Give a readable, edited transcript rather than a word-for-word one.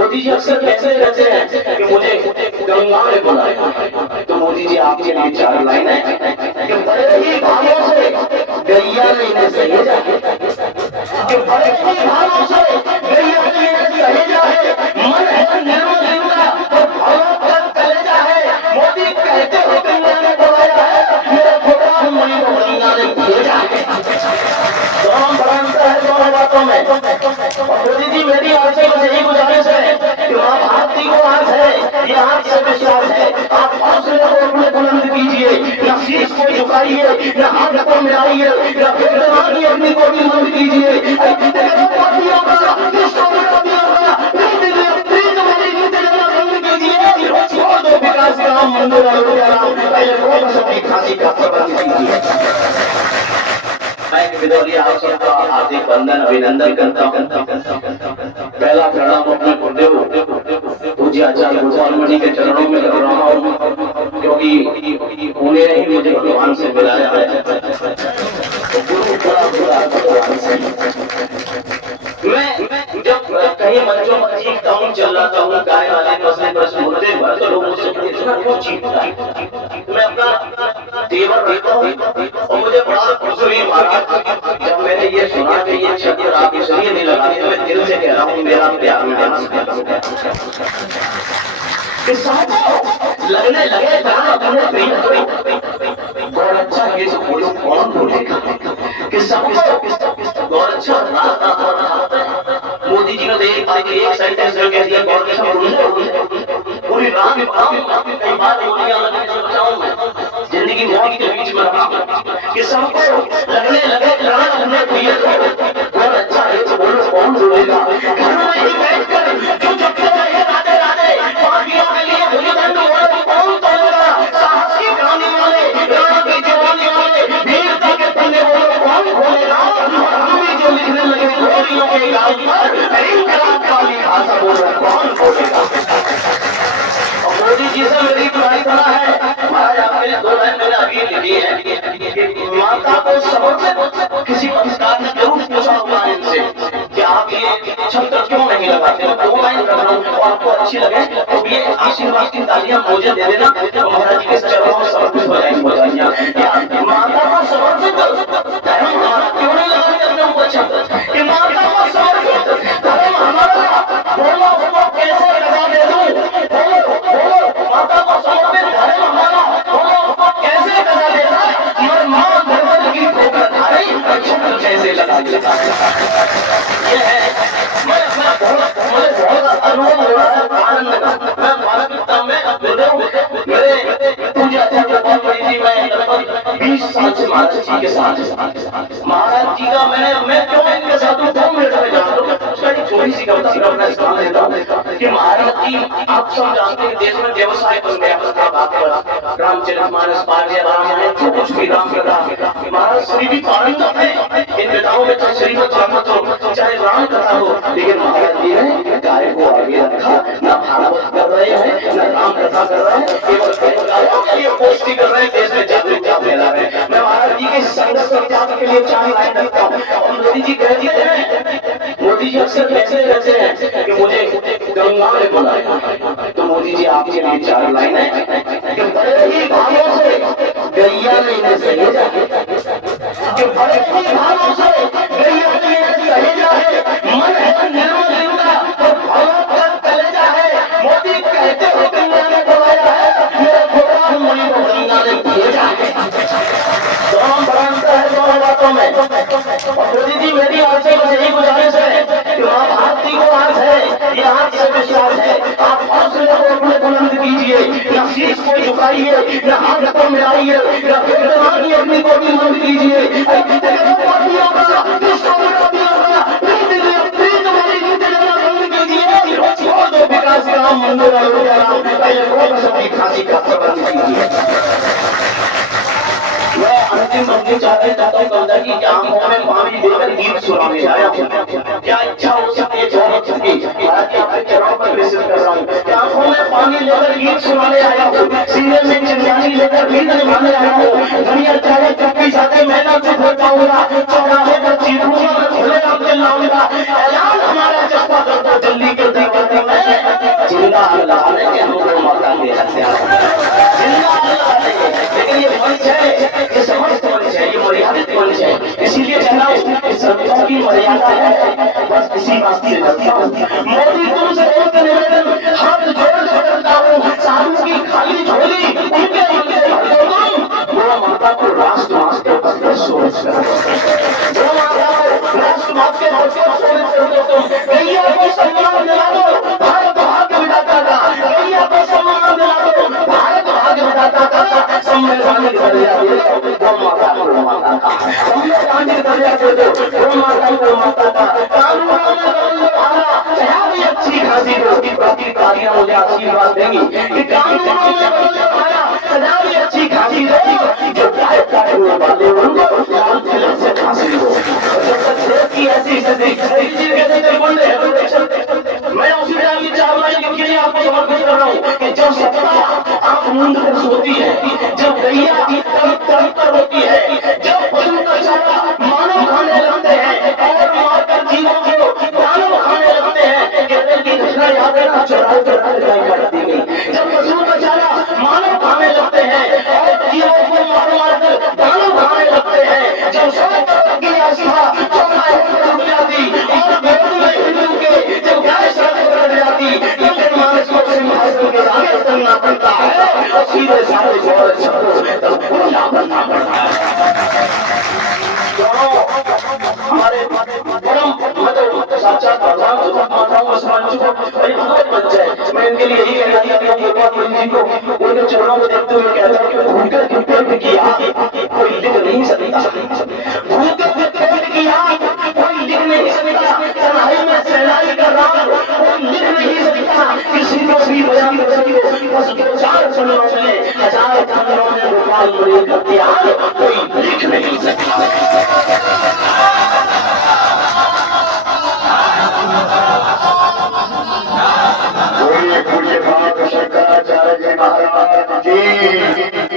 मोदी जी अक्सर कहते रहते हैं कि मुझे गंगा में बुलाया। तो मोदी जी आपके लिए 4 लाइन है कि बड़े ही भावों से गैया लेने सहेजा है, कि बड़े ही भावों से गैया लेने सहेजा है, मन है निर्मल निर्मला और भावों का कलेजा है। मोदी कहते हो गंगा ने बुलाया है, मेरा छोटा मुनि को गंगा ने भेजा है। दोनों बराबर है दोनों बातों में। मोदी जी मेरी आपसे बस यही गुजारिश है कि आप आपकी को आस है, ये आपसे विश्वास है, आप हौसले को अपने बुलंद कीजिए, न शीश को झुकाइए, न हाथ को मिलाइए, न फिर की अपनी को भी मंद कीजिए। विकास का मंदिर पहले वो सबकी फांसी का प्रबंध कीजिए। मैं विदोरी आप सबका हार्दिक वंदन अभिनंदन करता हूँ। पहला प्रणाम अपने गुरुदेव पूज्य आचार्य गोपाल के चरणों में कर रहा हूँ, क्योंकि उन्हें ही मुझे भगवान से मिलाया है। तो गुरु बड़ा भगवान से मैं जब कहीं मंचों पर चीखता हूँ, चिल्लाता हूँ, गाय वाले प्रश्न होते हुए तो लोग मुझसे पूछना क्यों चीखता है। मैं अपना देवर रहता हूँ और मुझे बड़ा खुश हुई महाराज जब मैंने ये सुना कि ये छत्र आप इसलिए नहीं लगाते। मैं दिल से कह रहा हूँ मेरा प्यार में लगने लगे बहुत अच्छा है। कौन बोलेगा कि सबको बहुत अच्छा। मोदी जी ने एक सेंटेंस जो कह दिया बहुत अच्छा। पूरी रात कई बार जिंदगी मौत के बीच में रहा कि सबको लगने लगे बहुत अच्छा है। तो बोलो कौन बोलेगा। घर में ही बैठकर जो चुपके रहे राधे राधे बाकियों के लिए भुजदंड बोलो कौन तोड़ेगा। साहस की कहानी वाले, राणा की जवानी वाले, वीरता के पन्ने बोलो कौन खोलेगा। हम भी जो लिखने लगे गोलियों के गाल पर इंकलाब वाली भाषा बोलो कौन बोलेगा। मोदी जी से मेरी बुराई बना है महाराज। आपने 2 लाइन मैंने अभी लिखी है। माता को सबसे किसी पत्रकार ने जरूर पूछा होगा इनसे कि आप ये छत्र क्यों नहीं लगाते। 2 लाइन कर रहा हूँ और आपको अच्छी लगे तो ये आशीर्वाद की तालियां मुझे दे देना। तो महाराज जी के चरणों में समर्पित हो जाएंगी बधाइयां। माता को समर्पित धर्म हमारा क्यों नहीं लगाते अपने ऊपर छत्र कि माता को समर्पित धर्म हमारा। बोलो बोलो कैसे लगा दे दूं। माता को समर्पित धर्म हमारा। बोलो कैसे लगा देता। मर मां धर्म की ठोकर खाई छत्र कैसे लगा देता। ये है मैं बहुत अनुभव हो रहा है आनंद का। मैं मानवता में मेरे पूज्य आचार्य बहुत बड़ी थी। मैं लगभग 20 साल से महाराज जी के साथ महाराज जी का मैं क्यों इनके साथ 2 मिनट में जान लो उसका एक छोटी सी कविता सिर्फ अपना स्थान देता हूँ कि महाराज जी आप सब जानते हैं देश में व्यवसाय बन गया रामचरितमानस पाठ रामायण जो कुछ भी राम कथा महाराज श्री भी पारंगत है इन कथाओं में, चाहे श्रीमद भागवत हो चाहे राम कथा हो। लेकिन महाराज जी ने गाय को आगे रखा, न भागवत कर रहे हैं न राम कथा कर रहे हैं, केवल गायों के लिए पोस्टी कर रहे हैं, देश में जागरूकता फैला रहे हैं। मैं महाराज जी के संघर्ष और त्याग के लिए 4 लाइन रखता हूँ। और मोदी जी कह देते हैं, मोदी जी अक्सर कहते रहते हैं कि मुझे गंगा में बुलाया। तो मोदी जी आपके लिए 4 लाइन है कि बड़े ही भावों से गैया लेने सहेजा है, कि बड़े ही भावों से गैया लेने सहेजा है, मन है निर्मल निर्मला और भावों का कलेजा है। मोदी कहते हो गंगा ने बुलाया है, मेरा छोटा मुनि को गंगा ने भेजा है। दोनों बराबर है दोनों बातों में। मोदी जी मेरी आपसे बस यही गुजारिश है कि आप आपकी को आस है, ये आपसे विश्वास है, आप हौसले को अपने बुलंद कीजिए, न शीश को झुकाइए, न हाथ को मिलाइए, न फिर की अपनी को भी मंद कीजिए। विकास का मंदिर पहले वो सबकी फांसी का प्रबंध कीजिए। मैं अंतिम चाहता हूँ कविता की कि आंखों में पानी देकर गीत सुनाने आया हूँ। क्या इच्छा हो सकती है छोड़ सकती आपके चरणों पर विषित कर रहा हूँ। आंखों में पानी लेकर गीत सुनाने आया हूँ, सीने में चिंगारी लेकर गीत निभाने आया हूँ। दुनिया चाहे चुप्पी साथे मैं ना चुप हो जाऊंगा, चौराहे पर चीरूंगा, मैं खुले आपके लाऊंगा। ऐलान हमारा जज्बा कर दो, जल्दी करती करती मैं इसकी मर्यादा है। बस इसी बात से करता हूँ मोदी, तुमसे एक निवेदन हाथ जोड़ कर करता हूँ, साधु की खाली झोली उनके उनके गौ माता को राष्ट्र माता को सोच कर, गौ माता को राष्ट्र माता को सोच कर तुम गैया को सम्मान दिला दो, भारत भाग्य विधाता का गैया को सम्मान दिला दो, भारत भाग्य विधाता का संवैधानिक दर्जा दे दो, गौ माता को माता का संवैधानिक दर्जा दे दो, गौ माता को माता का कानूनों में बदल धारा चाहे भी अच्छी खासी उसकी प्रतिकारियां मुझे आशीर्वाद देंगी कि कानूनों में बदल धारा सजा भी अच्छी खासी रहेगी, जो चाहे चाहे वो वाले उनको लाल किले से फांसी हो। जब तक देश की ऐसी स्थिति मैं उसी टाइम की चावलाई के लिए आपको समर्पित कर रहा हूँ कि जब सत्ता आप मूंद कर सोती है, जब गैया तड़प होती है, जब पशु का चारा मानव खाने लगते हैं और मारकर जीवों को मानव खाने लगते हैं, कहते की घटना याद है ना, चौराहे कर दी गई। जब पशु का चारा मानव खाने लगते हैं और जीवों को मार मारकर दानव खाने लगते हैं, जब सब की आस्था चौराहे पर रुक जाती और गोद में हिंदू के जब गाय सड़क पर लग जाती, तो फिर मानस को सिंहासन के आगे करना पड़ता है और सीधे साधे बहुत शब्दों में तो पूजा करना पड़ता है। हमारे परम साक्षात भगवान सुखद माताओं को समाज को बड़ी भगवत बन जाए, मैं इनके लिए यही कहना चाहता हूँ भगवान जी को उनके चरणों को देखते हुए कहता हूँ कि भूलकर पेट की आग कोई लिख नहीं सकता, भूलकर पेट की आग कोई लिख नहीं सकता, तन्हाई में सहनाई का राग कोई लिख नहीं सकता, किसी को भी बयान कर सके बस के चार चरणों में हजार चरणों में गोपाल मुनि का त्याग कोई लिख नहीं सकता। पूज्य बात शंकराचार्य जी महाराज जी